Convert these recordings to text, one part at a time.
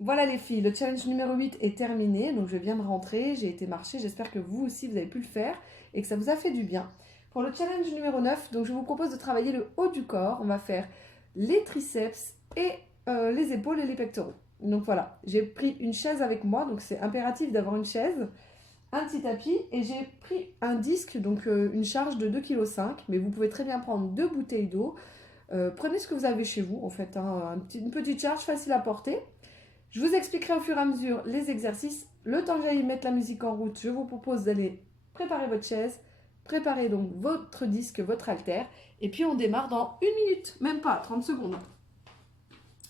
Voilà les filles, le challenge numéro 8 est terminé, donc je viens de rentrer, j'ai été marcher, j'espère que vous aussi vous avez pu le faire et que ça vous a fait du bien. Pour le challenge numéro 9, donc je vous propose de travailler le haut du corps, on va faire les triceps et les épaules et les pectoraux. Donc voilà, j'ai pris une chaise avec moi, donc c'est impératif d'avoir une chaise, un petit tapis et j'ai pris un disque, donc une charge de 2,5 kg, mais vous pouvez très bien prendre 2 bouteilles d'eau. Prenez ce que vous avez chez vous en fait, hein, une petite charge facile à porter. Je vous expliquerai au fur et à mesure les exercices. Le temps que j'aille mettre la musique en route, je vous propose d'aller préparer votre chaise, préparer donc votre disque, votre haltère, et puis on démarre dans 1 minute, même pas, 30 secondes.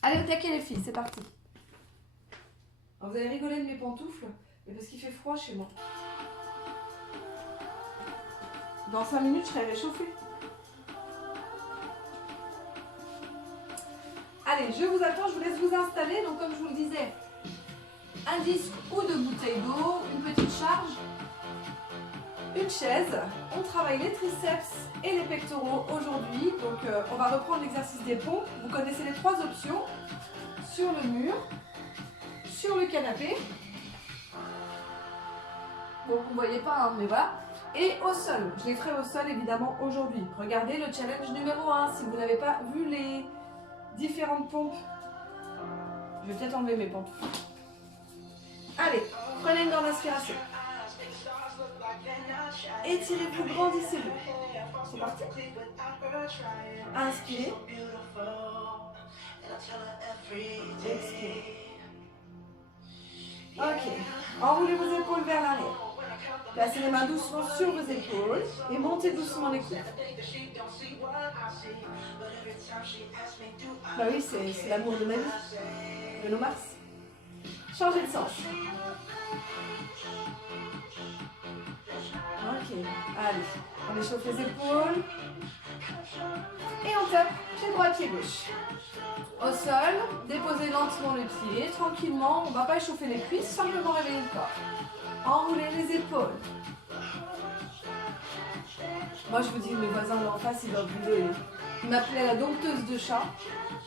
Allez, attaquez les filles, c'est parti. Alors, vous allez rigoler de mes pantoufles, mais parce qu'il fait froid chez moi. Dans 5 minutes, je serai réchauffée. Allez, je vous attends, je vous laisse vous installer. Donc comme je vous le disais, un disque ou 2 bouteilles d'eau, une petite charge, une chaise. On travaille les triceps et les pectoraux aujourd'hui. Donc on va reprendre l'exercice des pompes. Vous connaissez les 3 options. Sur le mur, sur le canapé. Bon, vous ne voyez pas, hein, mais voilà. Et au sol. Je les ferai au sol évidemment aujourd'hui. Regardez le challenge numéro 1 si vous n'avez pas vu les différentes pompes. Je vais peut-être enlever mes pantoufles. Allez, prenez une grande inspiration. Étirez-vous, grandissez-vous. C'est parti. Inspirez. Expirez. Ok. Enroulez vos épaules vers l'arrière. Placez les mains doucement sur vos épaules et montez doucement les coudes. Bah oui, c'est l'amour de ma vie. Bruno Mars. Changez de sens. Ok, allez. On échauffe les épaules. Et on tape pied droit, pied gauche. Au sol, déposez lentement le pied, tranquillement. On ne va pas échauffer les cuisses, simplement réveiller le corps. Enroulez les épaules. Moi, je vous dis, mes voisins en face, ils doivent rigoler. Ils m'appelaient la dompteuse de chat.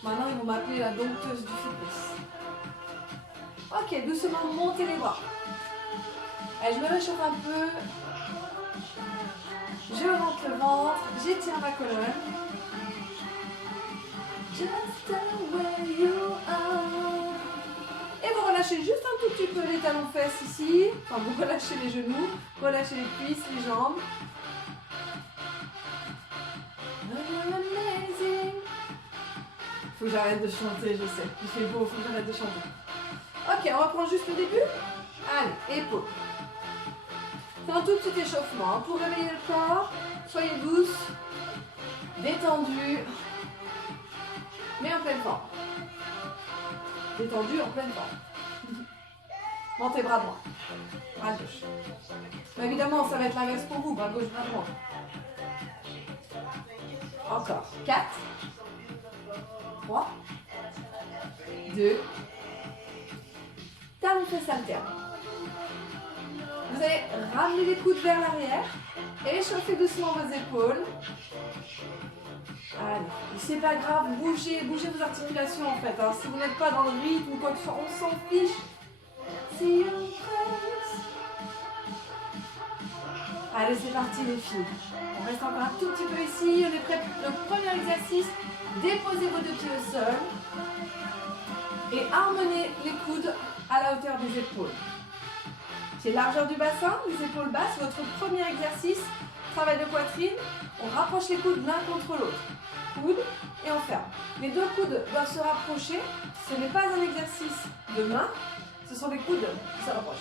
Maintenant, ils vont m'appeler la dompteuse du fitness. Ok, doucement, montez les bras. Allez, je me réchauffe un peu. Je rentre le ventre, j'étire ma colonne. Just where you are. Et vous relâchez juste un tout petit peu les talons fesses ici. Enfin, vous relâchez les genoux, relâchez les cuisses, les jambes. Faut que j'arrête de chanter, je sais. Il fait beau, faut que j'arrête de chanter. Ok, on reprend juste le début. Allez, épaules. C'est un tout petit échauffement hein, pour réveiller le corps. Soyez douce, détendue, mais en pleine forme. Détendue en pleine forme. Montez bras droit, bras gauche. Mais évidemment, ça va être l'inverse pour vous, bras gauche, bras droit. Encore. 4, 3, 2, talons fesses alternent. Vous allez ramener les coudes vers l'arrière, échauffez doucement vos épaules. Allez, c'est pas grave, bougez vos articulations en fait. Hein. Si vous n'êtes pas dans le rythme ou quoi que ce soit, on s'en fiche. Allez, c'est parti les filles. On reste encore un tout petit peu ici. On est prêt pour le premier exercice. Déposez vos 2 pieds au sol et harmoniez les coudes à la hauteur des épaules. C'est largeur du bassin, les épaules basses. Votre premier exercice, travail de poitrine. On rapproche les coudes l'un contre l'autre. Coude et on ferme. Les 2 coudes doivent se rapprocher. Ce n'est pas un exercice de main, ce sont des coudes qui se rapprochent.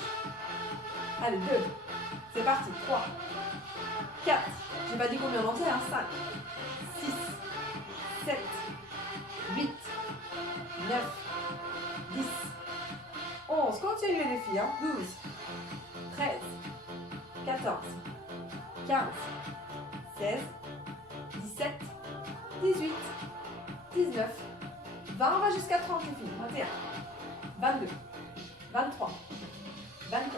Allez, 2. C'est parti. 3, 4. J'ai pas dit combien d'entrées, hein. 5, 6, 7, 8, 9, 10, 11. Continuez les filles, hein. 12, 13, 14, 15, 16, 17, 18, 19, 20, on va jusqu'à 30 les filles, 21, 22, 23, 24,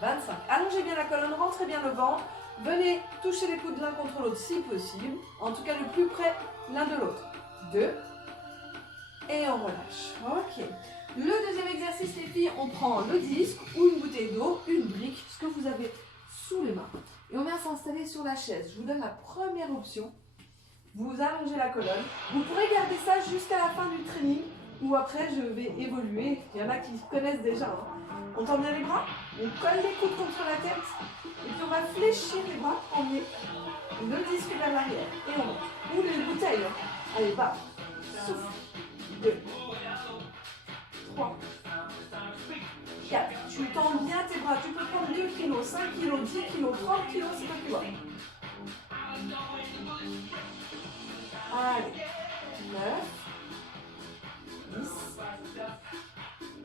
25. Allongez bien la colonne, rentrez bien le ventre. Venez toucher les coudes l'un contre l'autre si possible. En tout cas le plus près l'un de l'autre. 2. Et on relâche. Ok. Le deuxième exercice, les filles, on prend le disque ou une bouteille d'eau, une brique, ce que vous avez sous les mains. Et on vient s'installer sur la chaise. Je vous donne la première option. Vous allongez la colonne. Vous pourrez garder ça jusqu'à la fin du training ou après je vais évoluer. Il y en a qui connaissent déjà. On tend bien les bras, on colle les coudes contre la tête et puis on va fléchir les bras, emmener le disque vers l'arrière et on monte. Ou les bouteilles. Allez, bas. Souffle. 2, 3, 4. Tu tends bien tes bras. Tu peux prendre 2 kg, 5 kg, 10 kg, 30 kg, c'est pas plus loin. Allez. 9, 10,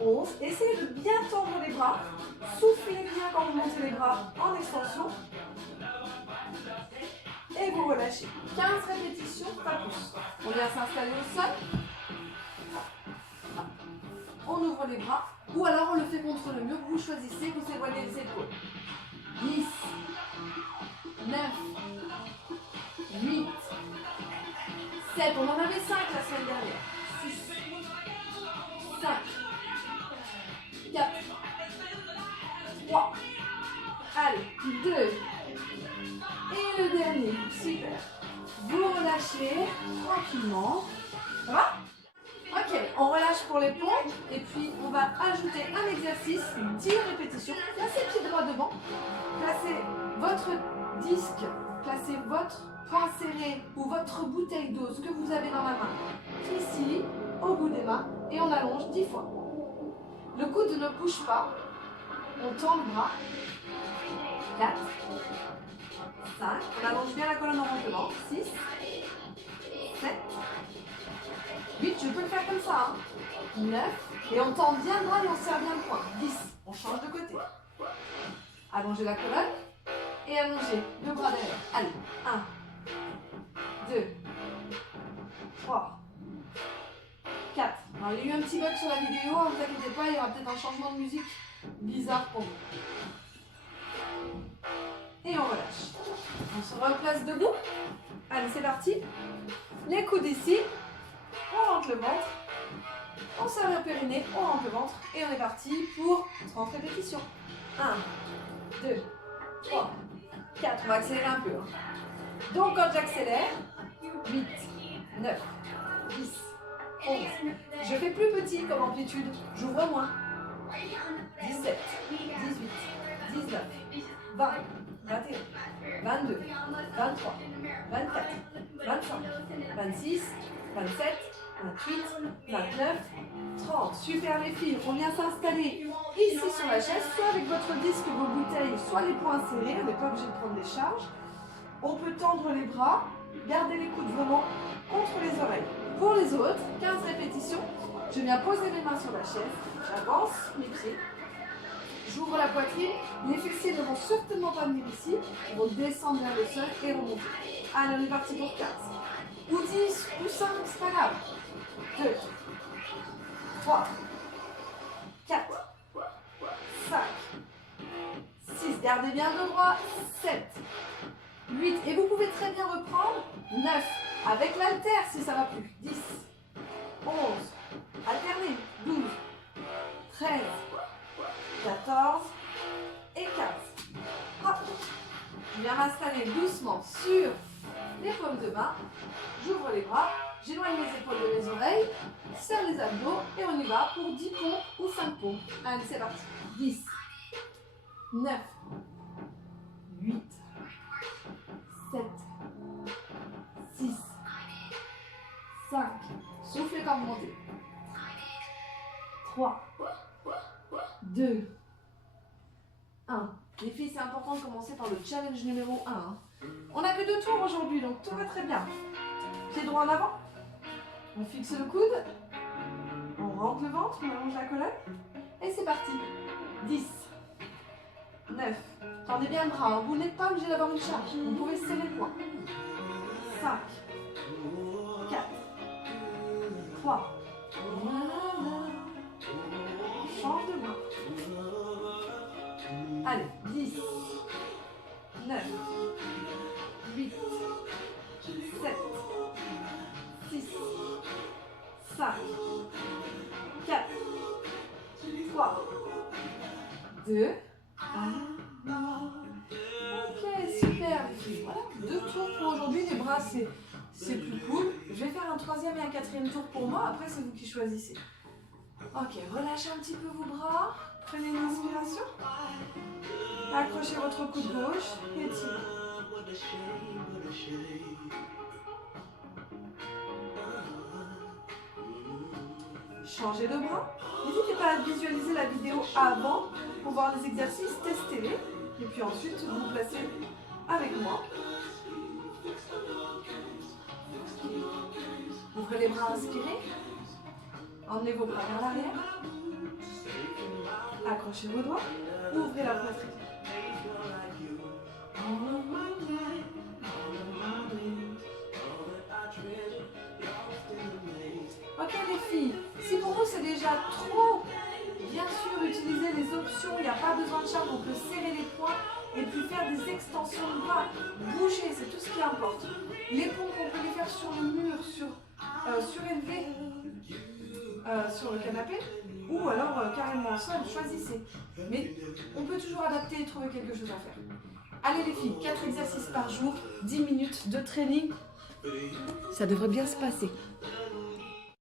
11. Essayez de bien tendre les bras. Soufflez bien quand vous montez les bras en extension. Et vous relâchez. 15 répétitions, pas plus. On vient s'installer au sol. On ouvre les bras. Ou alors on le fait contre le mur. Vous choisissez, vous éloignez les épaules. 10, 9, 8, 7. On en avait 5 la semaine dernière. 6, 5, 4, 3, allez, 2, et le dernier, super. Vous relâchez tranquillement, ça va? Ok, on relâche pour les pompes, et puis on va ajouter un exercice, 10 répétitions. Placez pied droit devant, placez votre disque, placez votre poing serré ou votre bouteille d'eau, ce que vous avez dans la main, ici, au bout des mains, et on allonge 10 fois. Le coude ne bouge pas. On tend le bras. 4, 5. On allonge bien la colonne en reculant. 6, 7, 8. Je peux le faire comme ça. 9. Et on tend bien le bras et on serre bien le poing. 10. On change de côté. Allongez la colonne. Et allongez le bras derrière. Allez. 1, 2, 3, 4. Alors, il y a eu un petit bug sur la vidéo, ne vous inquiétez pas, il y aura peut-être un changement de musique bizarre pour vous. Et on relâche. On se replace debout. Allez, c'est parti. Les coudes ici. On rentre le ventre. On serre le périnée, on rentre le ventre. Et on est parti pour 30 répétitions. 1, 2, 3, 4. On va accélérer un peu. Donc, quand j'accélère, 8, 9, 10, 11. Je fais plus petit comme amplitude, j'ouvre moins. 17, 18, 19, 20, 21, 22, 23, 24, 25, 26, 27, 28, 29, 30. Super les filles, on vient s'installer ici sur la chaise, soit avec votre disque, vos bouteilles, soit les poings serrés, on n'est pas obligé de prendre des charges. On peut tendre les bras, garder les coudes vraiment contre les oreilles. Pour les autres, 15 répétitions, je viens poser mes mains sur la chaise, j'avance mes pieds, j'ouvre la poitrine, les fessiers ne vont certainement pas venir ici, ils vont descendre vers le sol et remonter. Allez, on est parti pour 15. Ou 10, ou 5, c'est pas grave. 2, 3, 4, 5, 6, gardez bien le bras, 7, 8, et vous pouvez très bien reprendre, 9, avec l'haltère si ça va plus, 10, 11, alternez, 12, 13, 14 et 15. Hop. Je viens m'installer doucement sur les paumes de main, j'ouvre les bras, j'éloigne les épaules de mes oreilles, serre les abdos et on y va pour 10 pompes ou 5 pompes. Allez, c'est parti. 10, 9, 8, 7, 6, 5, soufflez quand vous montez. 3, 2, 1. Les filles, c'est important de commencer par le challenge numéro 1. On n'a que 2 tours aujourd'hui, donc tout va très bien. Pied droit en avant. On fixe le coude. On rentre le ventre, on allonge la colonne. Et c'est parti. 10, 9. Tendez bien le bras, hein. Vous n'êtes pas obligé d'avoir une charge. Vous pouvez serrer le poing. 5, 4, 3. On change de main. Allez, 10, 9, 8, 7, 6, 5, 4, 3, 2, 1. Ok, super. Voilà, 2 tours pour aujourd'hui. Les bras, c'est plus cool. Je vais faire un 3e et un 4e tour pour moi. Après, c'est vous qui choisissez. Ok, relâchez un petit peu vos bras. Prenez une inspiration. Accrochez votre coude gauche et tirez. Changez de bras. N'hésitez pas à visualiser la vidéo avant pour voir les exercices, testez-les. Et puis ensuite, vous placez avec moi. Ouvrez les bras, inspirez. Emmenez vos bras vers l'arrière. Accrochez vos doigts. Ouvrez la poitrine. Ok les filles, si pour vous c'est déjà trop, bien sûr utilisez les options, il n'y a pas besoin de charge, on peut serrer les poings et puis faire des extensions de bras, bouger, c'est tout ce qui importe. Les pompes, on peut les faire sur le mur, surélevé sur le canapé ou alors carrément au sol, choisissez. Mais on peut toujours adapter et trouver quelque chose à faire. Allez les filles, 4 exercices par jour, 10 minutes de training, ça devrait bien se passer.